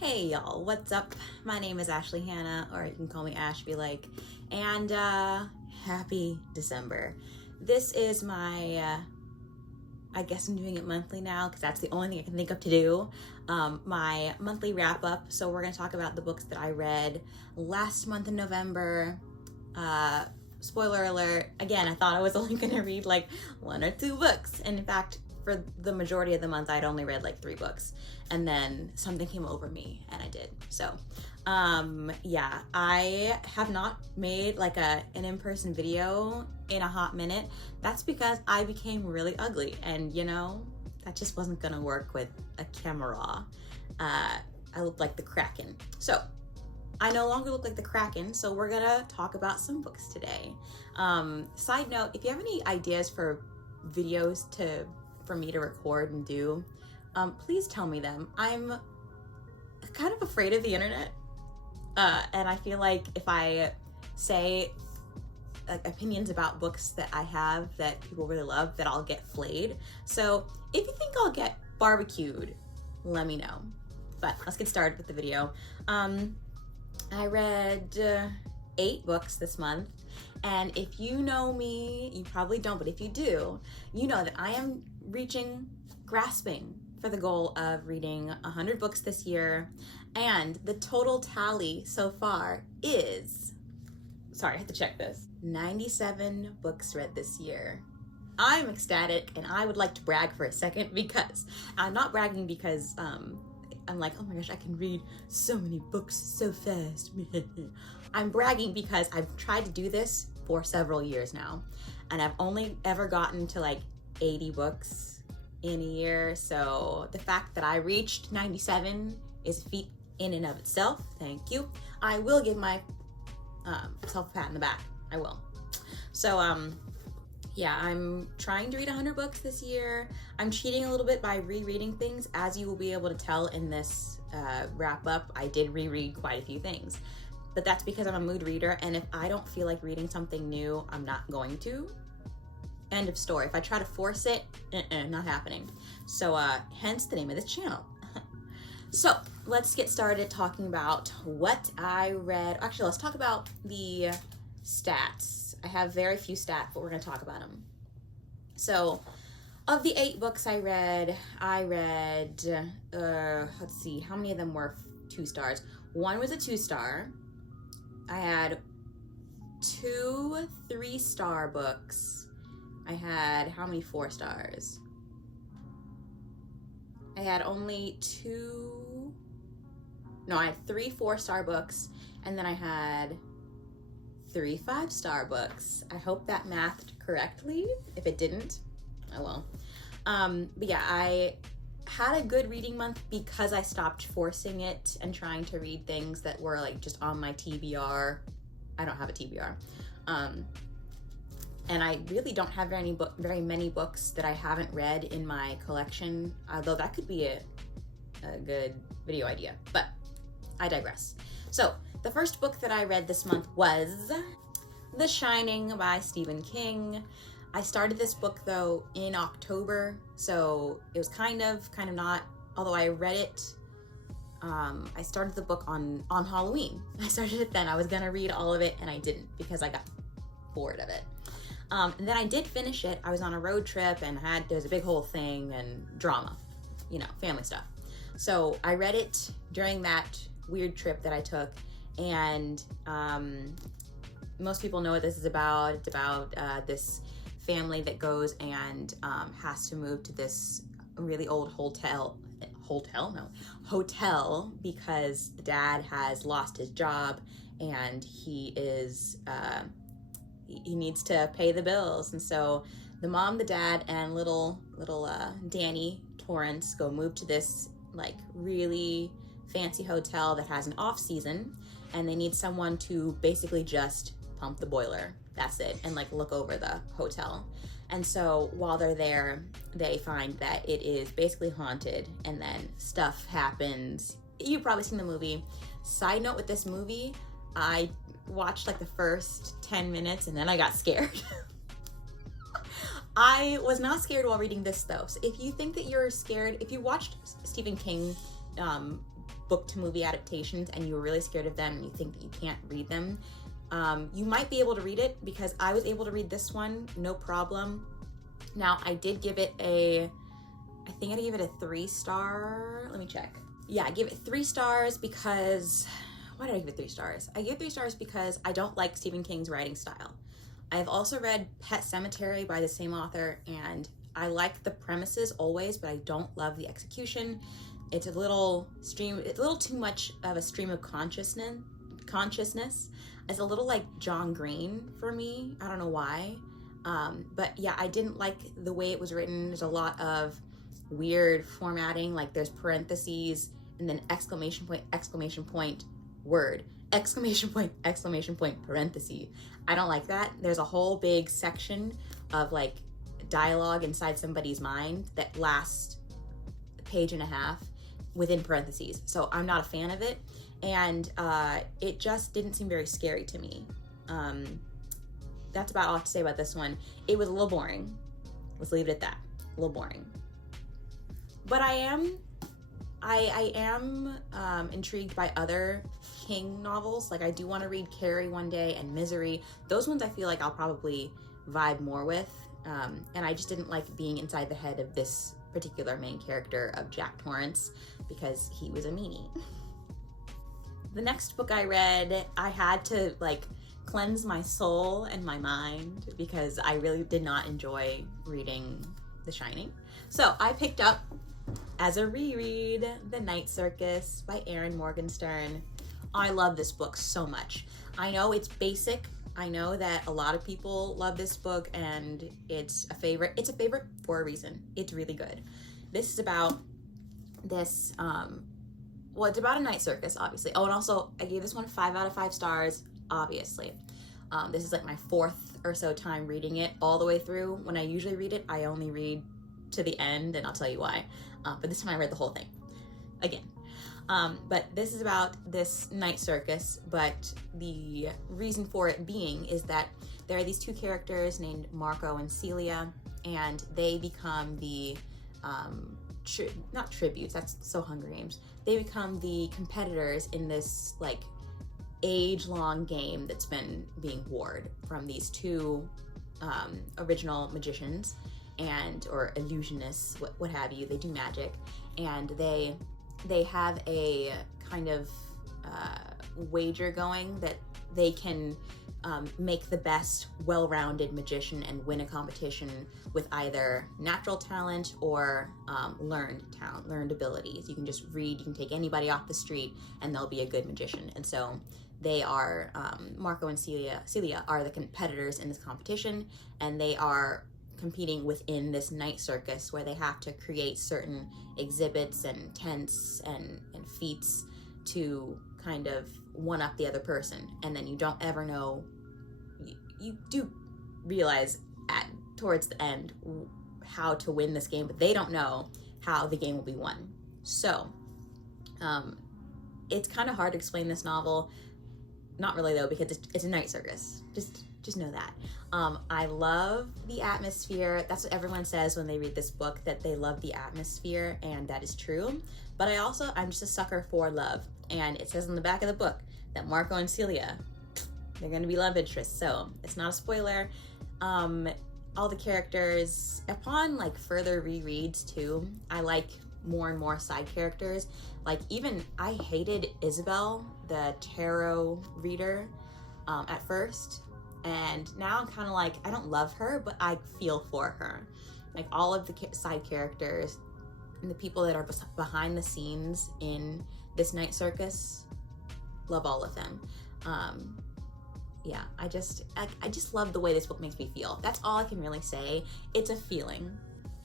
Hey y'all, what's up? My name is Ashley Hannah, or you can call me Ashby Like, and happy December. This is my, I guess I'm doing it monthly now because that's the only thing I can think of to do, my monthly wrap up. So we're going to talk about the books that I read last month in November. Spoiler alert, again, I thought I was only going to read like 1 or 2 books, and in fact, for the majority of the month, I'd only read like 3 books, and then something came over me and I did. So, yeah, I have not made like an in-person video in a hot minute. That's because I became really ugly, and you know, that just wasn't gonna work with a camera. I looked like the Kraken. So, I no longer look like the Kraken, so we're gonna talk about some books today. Side note, if you have any ideas for videos for me to record and do, please tell me them. I'm kind of afraid of the internet, and I feel like if I say like opinions about books that I have that people really love, that I'll get flayed. So if you think I'll get barbecued, let me know. But let's get started with the video. I read 8 books this month, and if you know me, you probably don't, but if you do, you know that I am grasping for the goal of reading 100 books this year, and the total tally so far is, sorry, I have to check this, 97 books read this year. I'm ecstatic, and I would like to brag for a second, because I'm not bragging because I'm like, oh my gosh, I can read so many books so fast. I'm bragging because I've tried to do this for several years now, and I've only ever gotten to like 80 books in a year. So the fact that I reached 97 is a feat in and of itself. Thank you. I will give my self a pat in the back. I will. So yeah, I'm trying to read 100 books this year. I'm cheating a little bit by rereading things. As you will be able to tell in this wrap up, I did reread quite a few things, but that's because I'm a mood reader, and if I don't feel like reading something new, I'm not going to. End of story. If I try to force it, not happening. So hence the name of this channel. So let's get started talking about what I read. Actually, let's talk about the stats. I have very few stats, but we're going to talk about them. So of the 8 books I read, let's see, how many of them were 2 stars? 1 was a 2-star. I had 2 3-star books. I had, how many 4 stars? I had only 2, no, I had 3 4-star books, and then I had 3 5-star books. I hope that mathed correctly. If it didn't, oh well. But yeah, I had a good reading month because I stopped forcing it and trying to read things that were like just on my TBR. I don't have a TBR. And I really don't have very many books that I haven't read in my collection, although that could be a good video idea, but I digress. So the first book that I read this month was The Shining by Stephen King. I started this book though in October, so it was kind of not, although I read it, I started the book on Halloween. I started it then. I was gonna read all of it and I didn't because I got bored of it. And then I did finish it. I was on a road trip and there was a big whole thing and drama, you know, family stuff. So I read it during that weird trip that I took, and most people know what this is about. It's about this family that goes and has to move to this really old hotel because the dad has lost his job, and he needs to pay the bills. And so the mom, the dad, and little Danny Torrance go move to this like really fancy hotel that has an off season, and they need someone to basically just pump the boiler. That's it. And like look over the hotel. And so while they're there, they find that it is basically haunted, and then stuff happens. You've probably seen the movie. Side note with this movie, I watched like the first 10 minutes and then I got scared. I was not scared while reading this though. So if you think that you're scared, if you watched Stephen King book to movie adaptations and you're really scared of them and you think that you can't read them, you might be able to read it, because I was able to read this one, no problem. Now, I did give it I think I gave it a 3-star. Let me check. Yeah, I gave it 3 stars because, why did I give it 3 stars? I gave it 3 stars because I don't like Stephen King's writing style. I've also read Pet Sematary by the same author, and I like the premises always, but I don't love the execution. It's a little too much of a stream of consciousness. It's a little like John Green for me. I don't know why. But yeah, I didn't like the way it was written. There's a lot of weird formatting, like there's parentheses and then exclamation point, word, exclamation point, parenthesis. I don't like that. There's a whole big section of like dialogue inside somebody's mind that lasts a page and a half within parentheses. So I'm not a fan of it. And it just didn't seem very scary to me. That's about all I have to say about this one. It was a little boring. Let's leave it at that. A little boring. But I am intrigued by other King novels. Like, I do want to read Carrie one day and Misery. Those ones I feel like I'll probably vibe more with. And I just didn't like being inside the head of this particular main character of Jack Torrance because he was a meanie. The next book I read, I had to like cleanse my soul and my mind because I really did not enjoy reading The Shining. So I picked up as a reread The Night Circus by Erin Morgenstern. I love this book so much. I know it's basic. I know that a lot of people love this book and it's a favorite. It's a favorite for a reason. It's really good. This is about this, well, it's about a night circus, obviously. Oh, and also I gave this one 5 out of 5 stars, obviously. This is like my 4th or so time reading it all the way through. When I usually read it, I only read to the end, and I'll tell you why. But this time I read the whole thing again. But this is about this night circus, but the reason for it being is that there are these 2 characters named Marco and Celia, and they become the, not tributes, that's so Hunger Games. They become the competitors in this like age-long game that's been being warred from these 2 original magicians or illusionists, what have you. They do magic, and they have a kind of wager going that they can make the best well-rounded magician and win a competition with either natural talent or learned talent, learned abilities. You can just read, you can take anybody off the street and they'll be a good magician. And so they are, Marco and Celia are the competitors in this competition, and they are competing within this night circus where they have to create certain exhibits and tents and feats to kind of one up the other person. And then you don't ever know, you do realize towards the end how to win this game, but they don't know how the game will be won. So it's kind of hard to explain this novel. Not really though, because it's a night circus. Just know that. I love the atmosphere. That's what everyone says when they read this book, that they love the atmosphere, and that is true. But I'm just a sucker for love. And it says on the back of the book that Marco and Celia, they're gonna be love interests. So it's not a spoiler. All the characters, upon like further rereads too, I like more and more side characters. Like even I hated Isabel, the tarot reader, at first. And now I'm kind of like, I don't love her, but I feel for her. Like all of the side characters and the people that are behind the scenes in this night circus, love all of them. Yeah, I just love the way this book makes me feel. That's all I can really say. It's a feeling.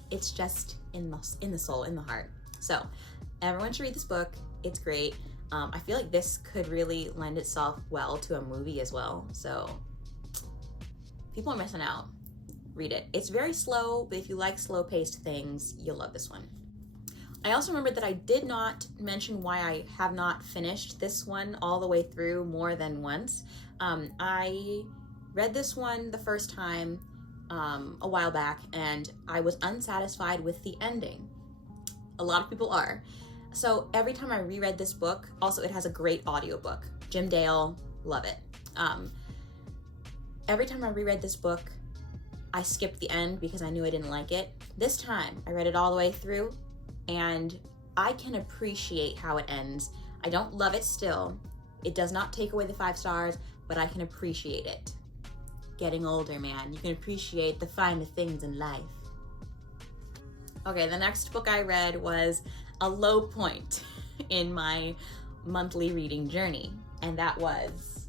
It's just in the soul, in the heart. So everyone should read this book. It's great. I feel like this could really lend itself well to a movie as well. So people are missing out. Read it. It's very slow, but if you like slow-paced things, you'll love this one. I also remembered that I did not mention why I have not finished this one all the way through more than once. I read this one the first time a while back, and I was unsatisfied with the ending. A lot of people are. So every time I reread this book, also it has a great audiobook. Jim Dale, love it. Every time I reread this book, I skipped the end because I knew I didn't like it. This time, I read it all the way through, and I can appreciate how it ends. I don't love it still. It does not take away the 5 stars, but I can appreciate it. Getting older, man. You can appreciate the finer things in life. Okay, the next book I read was a low point in my monthly reading journey, and that was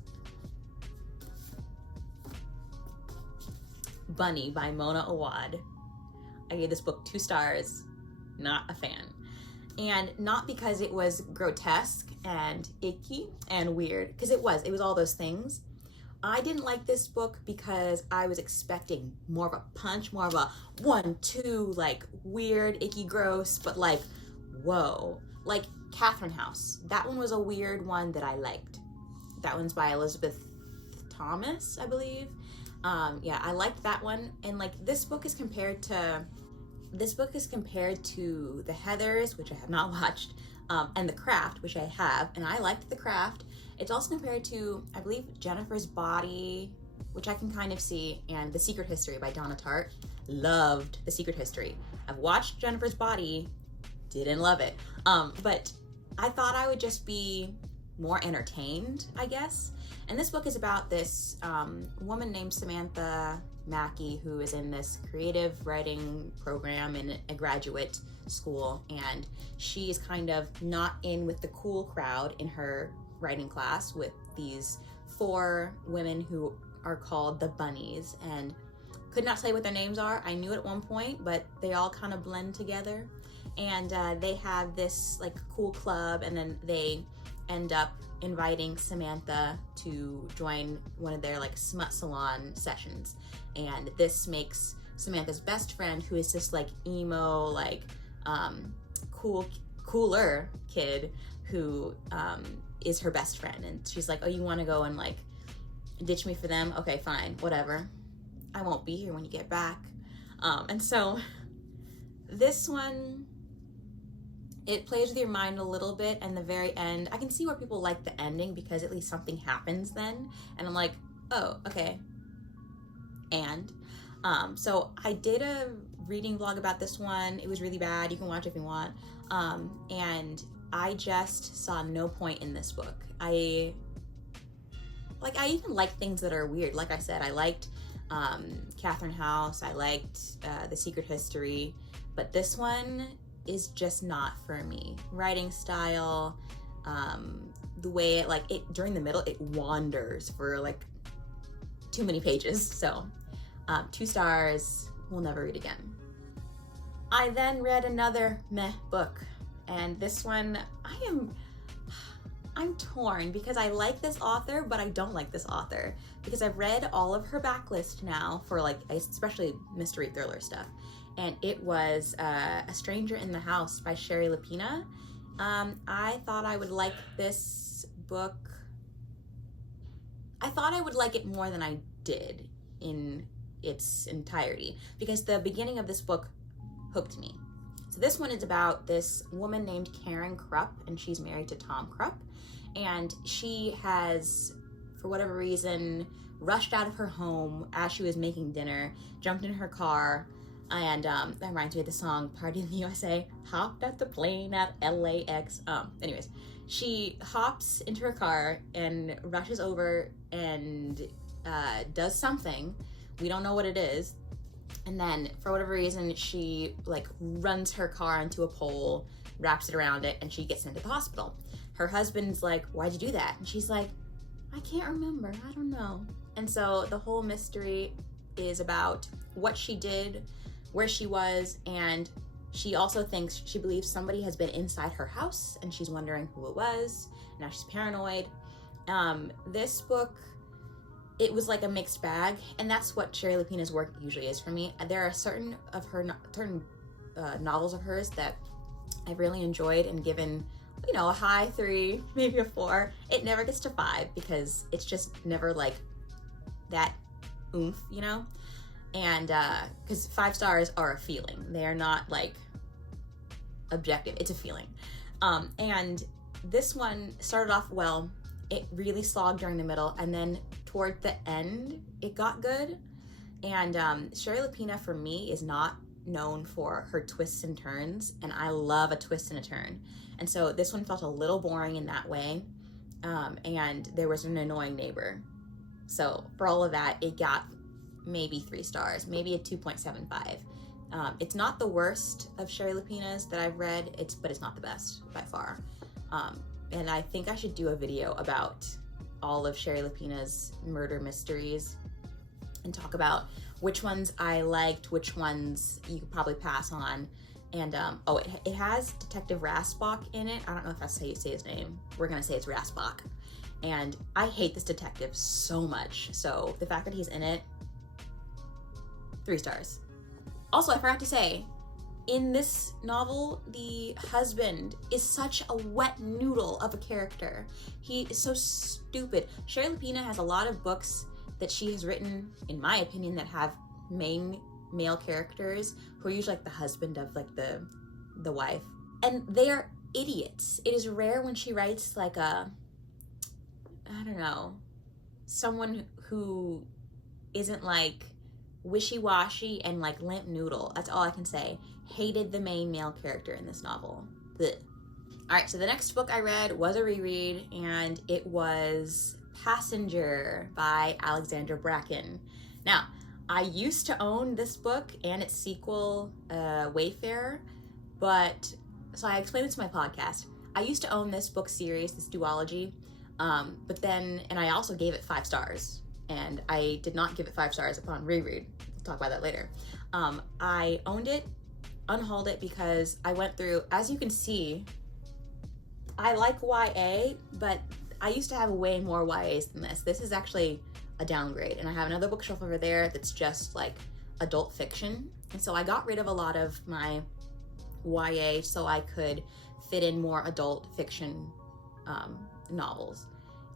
Bunny by Mona Awad. I gave this book 2 stars, not a fan. And not because it was grotesque and icky and weird, because it was all those things. I didn't like this book because I was expecting more of a punch, more of a 1, 2, like weird, icky, gross, but like, whoa. Like Catherine House. That one was a weird one that I liked. That one's by Elizabeth Thomas, I believe. Yeah, I liked that one. And like this book is compared to The Heathers, which I have not watched, and The Craft, which I have, and I liked The Craft. It's also compared to, I believe, Jennifer's Body, which I can kind of see, and The Secret History by Donna Tartt. Loved The Secret History. I've watched Jennifer's Body, didn't love it. But I thought I would just be more entertained, I guess. And this book is about this woman named Samantha Mackey, who is in this creative writing program in a graduate school, and she's kind of not in with the cool crowd in her writing class with these 4 women who are called the Bunnies, and could not say what their names are. I knew it at one point, but they all kind of blend together, and they have this like cool club, and then they end up inviting Samantha to join one of their like smut salon sessions, and this makes Samantha's best friend, who is this like emo, like cooler kid, who is her best friend, and she's like, oh, you want to go and like ditch me for them? Okay, fine, whatever, I won't be here when you get back. And so this one, it plays with your mind a little bit, and the very end, I can see where people like the ending because at least something happens then, and I'm like, oh, okay. And so I did a reading vlog about this one. It was really bad. You can watch it if you want. And I just saw no point in this book. I even like things that are weird. Like I said, I liked Catherine House. I liked The Secret History, but this one is just not for me. Writing style, the way it during the middle, it wanders for like too many pages. So 2 stars, will never read again. I then read another meh book, and this one I'm torn because I like this author, but I don't like this author because I've read all of her backlist now for like especially mystery thriller stuff, and it was A Stranger in the House by Sherry Lapina. I thought I would like this book. I thought I would like it more than I did in its entirety because the beginning of this book hooked me. So this one is about this woman named Karen Krupp, and she's married to Tom Krupp, and she has, for whatever reason, rushed out of her home as she was making dinner, jumped in her car, and that reminds me of the song Party in the USA, hopped at the plane at LAX. Anyways, she hops into her car and rushes over and does something. We don't know what it is. And then for whatever reason, she like runs her car into a pole, wraps it around it, and she gets into the hospital. Her husband's like, why'd you do that? And she's like, I can't remember, I don't know. And so the whole mystery is about what she did, where she was, and she also she believes somebody has been inside her house, and she's wondering who it was. Now she's paranoid. This book, it was like a mixed bag, and that's what Sherry Lapina's work usually is for me. There are certain novels of hers that I've really enjoyed and given, a high 3, maybe a 4. It never gets to 5 because it's just never like that oomph, And because 5 stars are a feeling, they are not like objective. It's a feeling. And this one started off well. It really slogged during the middle, and then toward the end, it got good. And Sherry Lapina, for me, is not known for her twists and turns, and I love a twist and a turn. And so this one felt a little boring in that way, and there was an annoying neighbor. So for all of that, it got maybe 3 stars, maybe a 2.75. It's not the worst of Sherry Lapina's that I've read, but it's not the best by far. And I think I should do a video about all of Sherry Lapina's murder mysteries and talk about which ones I liked, which ones you could probably pass on. And it has Detective Rasbach in it. I don't know if that's how you say his name. We're gonna say it's Rasbach. And I hate this detective so much. So the fact that he's in it, 3 stars. Also, I forgot to say, in this novel, the husband is such a wet noodle of a character. He is so stupid. Sherry Lapina has a lot of books that she has written, in my opinion, that have main male characters who are usually like the husband of like the wife. And they are idiots. It is rare when she writes like someone who isn't like wishy-washy and like limp noodle. That's all I can say. Hated the main male character in this novel. Blech. All right, so the next book I read was a reread, and it was Passenger by Alexandra Bracken. Now, I used to own this book and its sequel, Wayfarer, so I explained it to my podcast. I used to own this book series, this duology, and I also gave it 5 stars. And I did not give it 5 stars upon reread. We'll talk about that later. I owned it, unhauled it, because I went through, as you can see, I like YA, but I used to have way more YAs than this. This is actually a downgrade. And I have another bookshelf over there that's just like adult fiction. And so I got rid of a lot of my YA so I could fit in more adult fiction novels.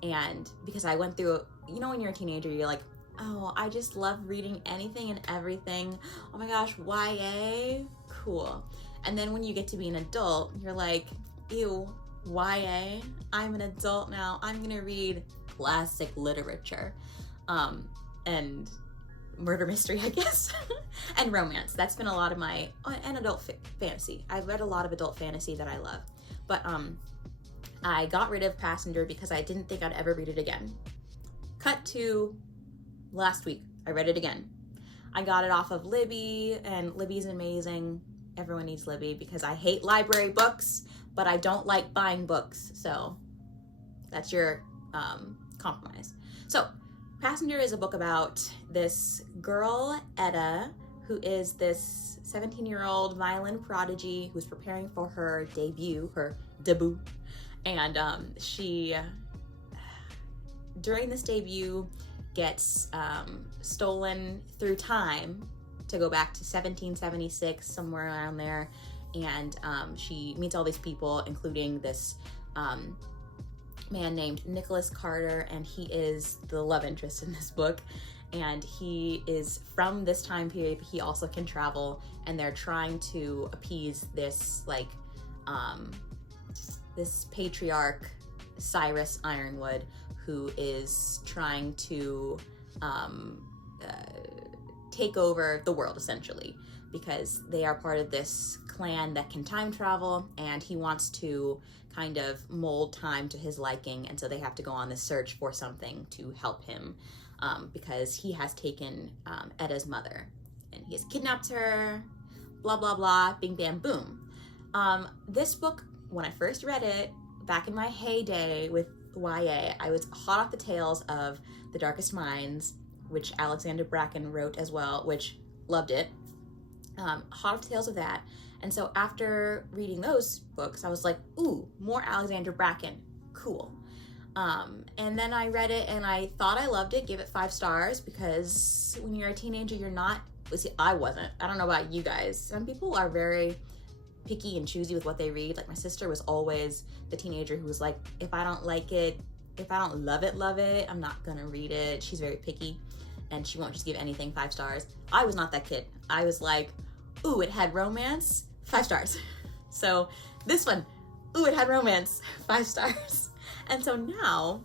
And because I went through, when you're a teenager, you're like, oh, I just love reading anything and everything. Oh my gosh, YA, cool. And then when you get to be an adult, you're like, ew, YA, I'm an adult now. I'm gonna read classic literature, and murder mystery, I guess, and romance. That's been a lot of my, and adult fantasy. I've read a lot of adult fantasy that I love, but I got rid of Passenger because I didn't think I'd ever read it again. Cut to last week, I read it again. I got it off of Libby, and Libby's amazing. Everyone needs Libby because I hate library books, but I don't like buying books. So that's your compromise. So Passenger is a book about this girl, Etta, who is this 17-year-old violin prodigy who's preparing for her debut. And she, during this debut, gets stolen through time to go back to 1776, somewhere around there. And she meets all these people, including this man named Nicholas Carter, and he is the love interest in this book. And he is from this time period, but he also can travel, and they're trying to appease this this patriarch, Cyrus Ironwood, who is trying to take over the world, essentially, because they are part of this clan that can time travel, and he wants to kind of mold time to his liking, and so they have to go on this search for something to help him, because he has taken Etta's mother, and he has kidnapped her, blah, blah, blah, bing, bam, boom. This book, when I first read it, back in my heyday with YA, I was hot off the tails of The Darkest Minds, which Alexandra Bracken wrote as well, which loved it. Hot off the tails of that. And so after reading those books, I was like, ooh, more Alexandra Bracken, cool. And then I read it and I thought I loved it, gave it 5 stars, because when you're a teenager, you're not, see, I wasn't. I don't know about you guys. Some people are very picky and choosy with what they read. Like my sister was always the teenager who was like, if I don't like it, if I don't love it, I'm not gonna read it. She's very picky and she won't just give anything 5 stars. I was not that kid. I was like, ooh, it had romance, 5 stars. So this one, ooh, it had romance, 5 stars. And so now,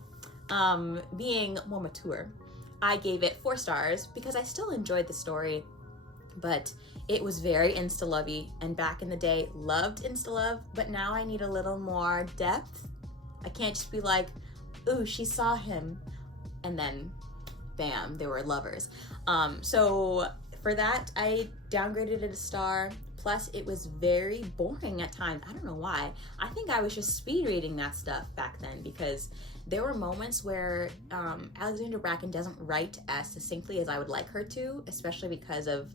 being more mature, I gave it 4 stars because I still enjoyed the story, but it was very insta-lovey, and back in the day, loved insta-love, but now I need a little more depth. I can't just be like, ooh, she saw him, and then bam, they were lovers. So for that, I downgraded it a star. Plus, it was very boring at times. I don't know why. I think I was just speed reading that stuff back then, because there were moments where Alexandra Bracken doesn't write as succinctly as I would like her to, especially because of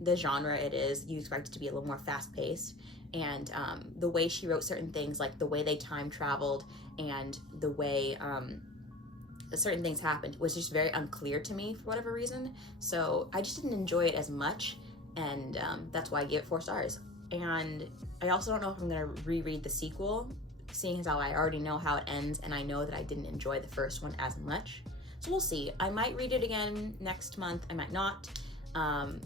the genre it is. You expect it to be a little more fast-paced, and the way she wrote certain things, like the way they time traveled and the way certain things happened, was just very unclear to me for whatever reason. So I just didn't enjoy it as much, and that's why I gave it 4 stars. And I also don't know if I'm gonna reread the sequel, seeing as how I already know how it ends, and I know that I didn't enjoy the first one as much. So we'll see. I might read it again next month, I might not.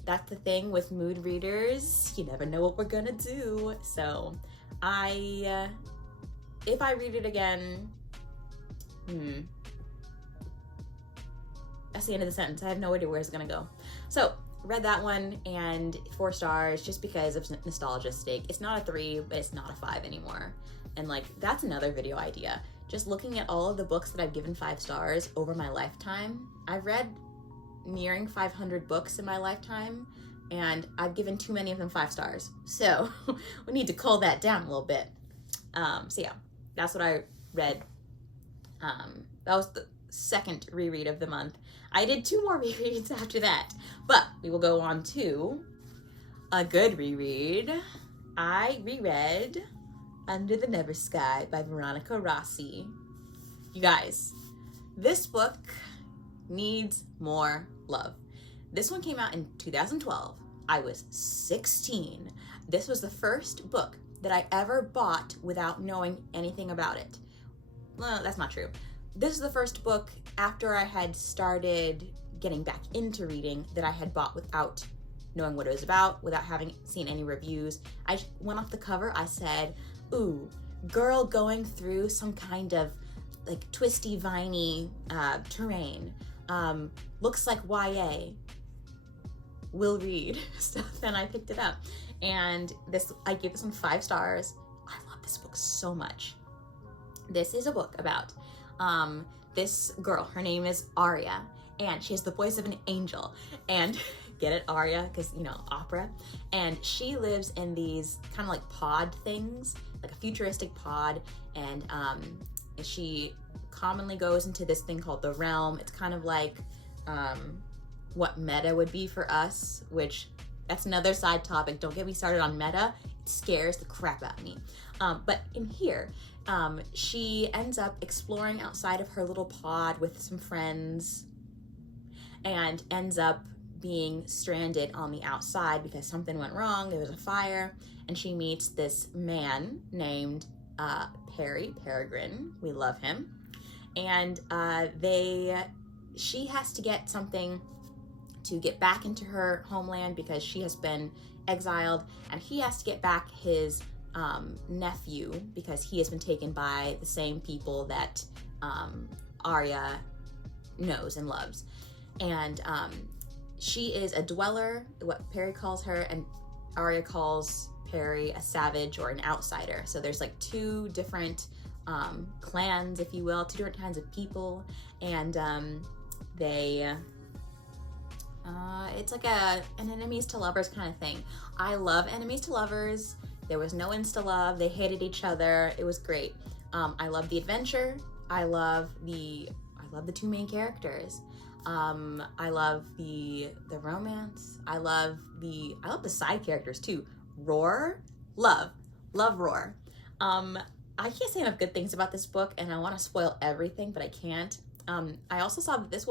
That's the thing with mood readers, you never know what we're gonna do. So if I read it again, that's the end of the sentence. I have no idea where it's gonna go. So read that one, and 4 stars just because of nostalgia's sake. It's not a 3, but it's not a 5 anymore. And like, that's another video idea. Just looking at all of the books that I've given 5 stars over my lifetime. I've read nearing 500 books in my lifetime, and I've given too many of them 5 stars. So we need to cull that down a little bit. So yeah, that's what I read. That was the second reread of the month. I did 2 more rereads after that, but we will go on to a good reread. I reread Under the Never Sky by Veronica Rossi. You guys, this book needs more love. This one came out in 2012. I was 16. This was the first book that I ever bought without knowing anything about it. Well, that's not true. This is the first book after I had started getting back into reading that I had bought without knowing what it was about, without having seen any reviews. I went off the cover, I said, ooh, girl going through some kind of like twisty, viney terrain. Looks like YA. Will read. So then I picked it up, and I gave this one 5 stars. I love this book so much. This is a book about this girl. Her name is Aria, and she has the voice of an angel. And get it, Aria, because you know, opera. And she lives in these kind of like pod things, like a futuristic pod, and she commonly goes into this thing called the realm. It's kind of like what meta would be for us, which that's another side topic. Don't get me started on meta. It scares the crap out of me. But in here, she ends up exploring outside of her little pod with some friends, and ends up being stranded on the outside because something went wrong. There was a fire, and she meets this man named Peregrine. We love him. And she has to get something to get back into her homeland because she has been exiled, and he has to get back his nephew because he has been taken by the same people that Arya knows and loves. And she is a dweller, what Perry calls her, and Arya calls Perry a savage or an outsider. So there's like 2 different clans, if you will, 2 different kinds of people, and it's like an enemies to lovers kind of thing. I love enemies to lovers. There was no insta love. They hated each other. It was great. I love the adventure. I love the 2 main characters. I love the romance. I love the side characters too. Roar, love Roar. I can't say enough good things about this book, and I want to spoil everything, but I can't. I also saw that this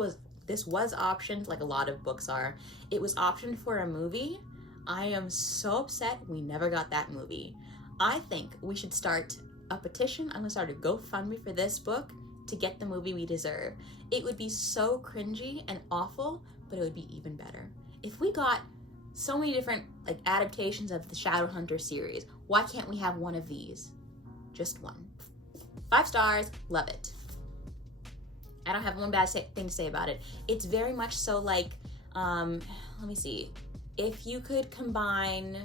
was optioned, like a lot of books are. It was optioned for a movie. I am so upset we never got that movie. I think we should start a petition. I'm gonna start a GoFundMe for this book to get the movie we deserve. It would be so cringy and awful, but it would be even better. If we got so many different like adaptations of the Shadowhunter series, why can't we have one of these? just one. 5 stars, love it. I don't have one bad thing to say about it. It's very much so like, let me see. If you could combine,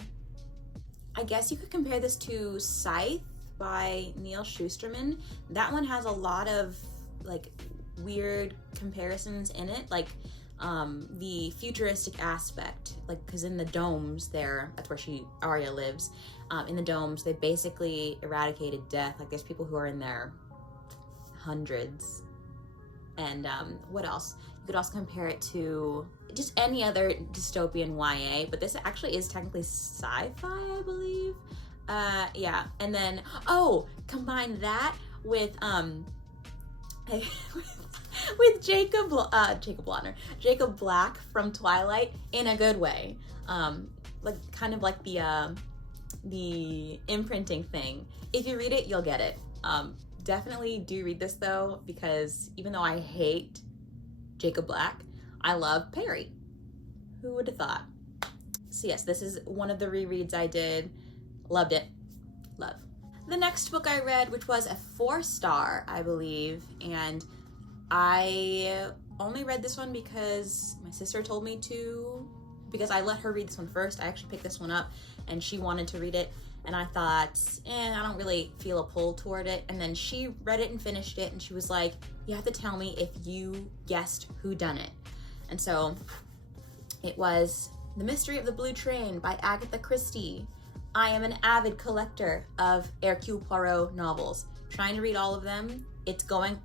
I guess you could compare this to Scythe by Neil Shusterman. That one has a lot of like weird comparisons in it, like the futuristic aspect, like because in the domes there, that's where Arya lives. In the domes, they basically eradicated death. Like there's people who are in their hundreds. And what else? You could also compare it to just any other dystopian YA, but this actually is technically sci-fi, I believe. Yeah, and then combine that with with Jacob Black from Twilight in a good way. Like kind of like the imprinting thing. If you read it, you'll get it. Definitely do read this though, because even though I hate Jacob Black, I love Perry. Who would have thought? So yes, this is one of the rereads I did. Loved it. Love. The next book I read, which was a 4-star, I believe, and I only read this one because my sister told me to, because I let her read this one first. I actually picked this one up and she wanted to read it. And I thought, I don't really feel a pull toward it. And then she read it and finished it, and she was like, you have to tell me if you guessed who done it. And so it was The Mystery of the Blue Train by Agatha Christie. I am an avid collector of Hercule Poirot novels. Trying to read all of them. It's going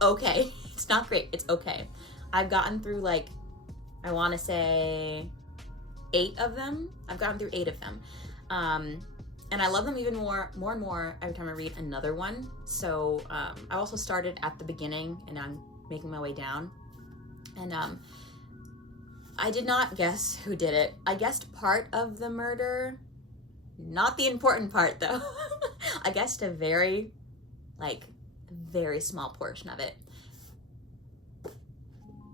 okay. It's not great. It's okay. I've gotten through like, I want to say 8 of them. I've gotten through 8 of them. And I love them even more and more every time I read another one. So I also started at the beginning and I'm making my way down. And I did not guess who did it. I guessed part of the murder, not the important part though. I guessed a very small portion of it.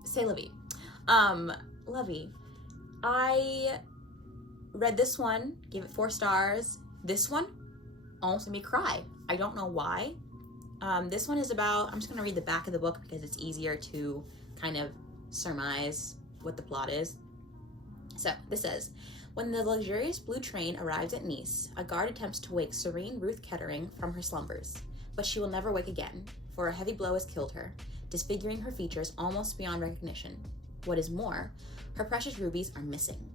C'est la vie. Lovey. I read this one, gave it 4 stars. This one almost made me cry. I don't know why. This one is about, I'm just gonna read the back of the book because it's easier to kind of surmise what the plot is. So this says, when the luxurious blue train arrives at Nice, a guard attempts to wake serene Ruth Kettering from her slumbers, but she will never wake again, for a heavy blow has killed her, disfiguring her features almost beyond recognition. What is more, her precious rubies are missing.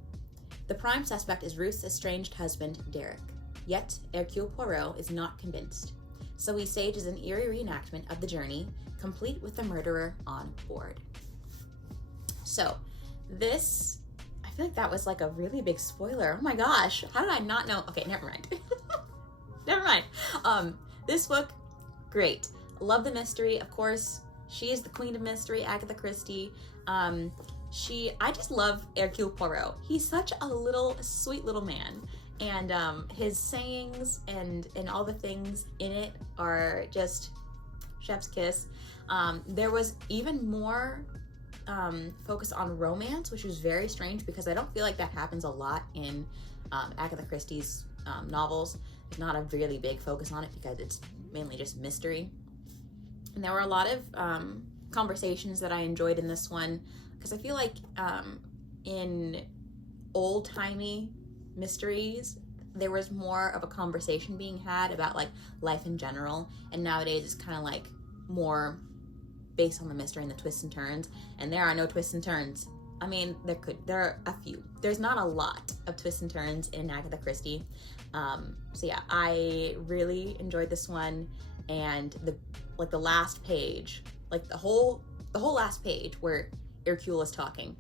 The prime suspect is Ruth's estranged husband, Derek. Yet, Hercule Poirot is not convinced. So he stages an eerie reenactment of the journey, complete with the murderer on board. So, this, I feel like that was like a really big spoiler. Oh my gosh, how did I not know? Okay, never mind. Never mind. This book, great. Love the mystery. Of course, she is the queen of mystery, Agatha Christie. I just love Hercule Poirot. He's such a sweet little man. And his sayings and all the things in it are just chef's kiss. There was even more focus on romance, which was very strange because I don't feel like that happens a lot in Agatha Christie's novels. There's not a really big focus on it because it's mainly just mystery. And there were a lot of conversations that I enjoyed in this one because I feel like in old-timey mysteries there was more of a conversation being had about like life in general, and nowadays it's kind of like more based on the mystery and the twists and turns, and there are no twists and turns. I mean, there are a few. There's not a lot of twists and turns in Agatha Christie. So yeah, I really enjoyed this one, and the last page, like the whole last page where Hercule is talking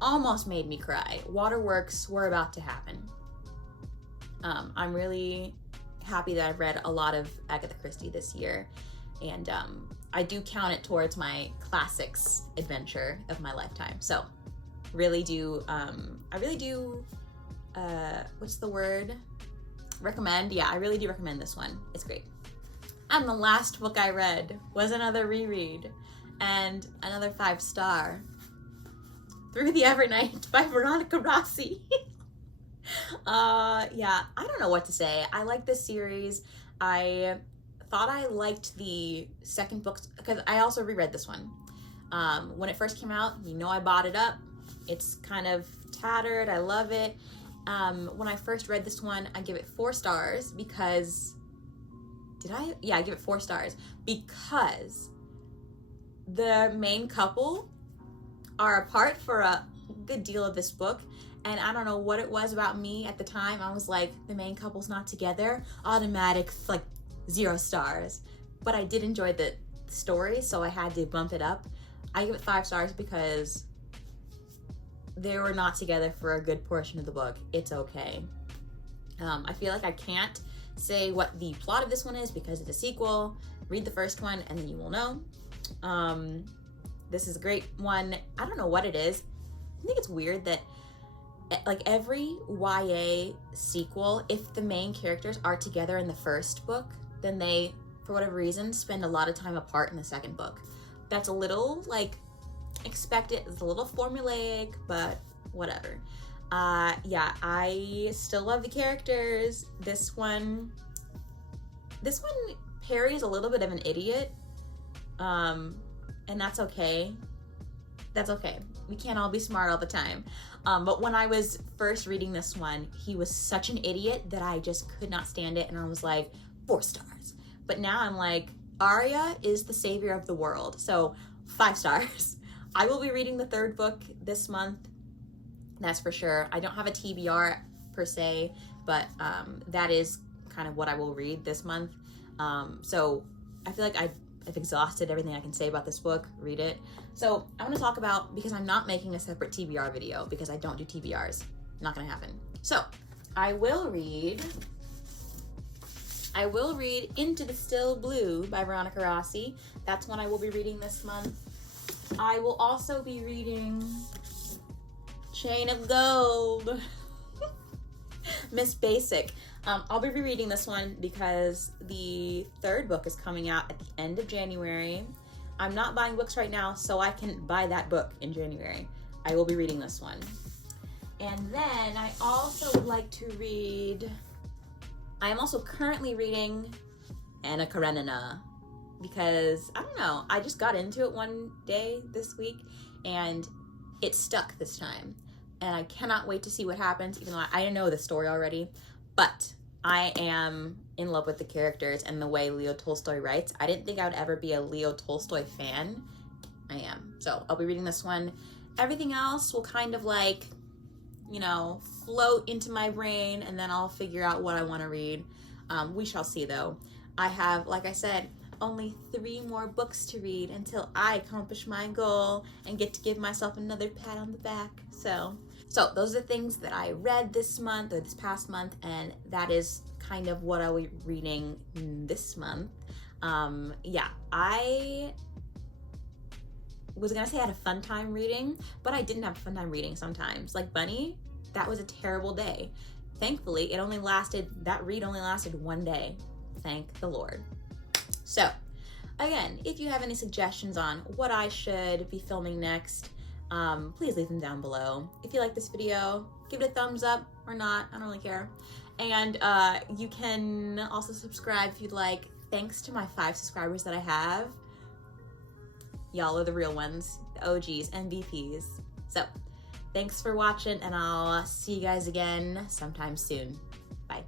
almost made me cry. Waterworks were about to happen. I'm really happy that I've read a lot of Agatha Christie this year, and I do count it towards my classics adventure of my lifetime. So really do, I really do, what's the word? Recommend? Yeah, I really do recommend this one. It's great. And the last book I read was another reread and another 5-star. Through the Evernight by Veronica Rossi. Yeah, I don't know what to say. I like this series. I thought I liked the second book because I also reread this one. When it first came out, I bought it up. It's kind of tattered. I love it. When I first read this one, I give it 4 stars because I give it 4 stars because the main couple are apart for a good deal of this book, and I don't know what it was about me at the time. I was like, the main couple's not together, automatic, like 0 stars. But I did enjoy the story, so I had to bump it up. I give it 5 stars because they were not together for a good portion of the book. It's okay. I feel like I can't say what the plot of this one is because it's a sequel. Read the first one and then you will know. This is a great one. I don't know what it is. I think it's weird that like every YA sequel, if the main characters are together in the first book, then they, for whatever reason, spend a lot of time apart in the second book. That's a little like expected. It's a little formulaic, but whatever. Yeah, I still love the characters. This one, Perry's a little bit of an idiot. And that's okay. That's okay. We can't all be smart all the time. But when I was first reading this one, he was such an idiot that I just could not stand it. And I was like, 4 stars. But now I'm like, Arya is the savior of the world. So 5 stars. I will be reading the 3rd book this month. That's for sure. I don't have a TBR per se, but that is kind of what I will read this month. So I feel like I've exhausted everything I can say about this book. Read it. So I want to talk about, because I'm not making a separate TBR video because I don't do TBRs. Not gonna happen. So I will read Into the Still Blue by Veronica Rossi. That's one I will be reading this month. I will also be reading Chain of Gold. Miss Basic. I'll be rereading this one because the 3rd book is coming out at the end of January. I'm not buying books right now, so I can buy that book in January. I will be reading this one. And then I also would like to read, I am also currently reading Anna Karenina because, I don't know, I just got into it one day this week and it stuck this time. And I cannot wait to see what happens, even though I know the story already. But I am in love with the characters and the way Leo Tolstoy writes. I didn't think I would ever be a Leo Tolstoy fan. I am. So I'll be reading this one. Everything else will kind of like, float into my brain and then I'll figure out what I want to read. We shall see though. I have, like I said, only 3 more books to read until I accomplish my goal and get to give myself another pat on the back. So those are the things that I read this month or this past month, and that is kind of what I'll be reading this month. Yeah, I was gonna say I had a fun time reading, but I didn't have a fun time reading sometimes. Like Bunny, that was a terrible day. Thankfully, that read only lasted 1 day. Thank the Lord. So, again, if you have any suggestions on what I should be filming next, please leave them down below. If you like this video, give it a thumbs up or not, I don't really care. And you can also subscribe if you'd like. Thanks to my 5 subscribers that I have. Y'all are the real ones, the OGs, MVPs. So, thanks for watching, and I'll see you guys again sometime soon. Bye.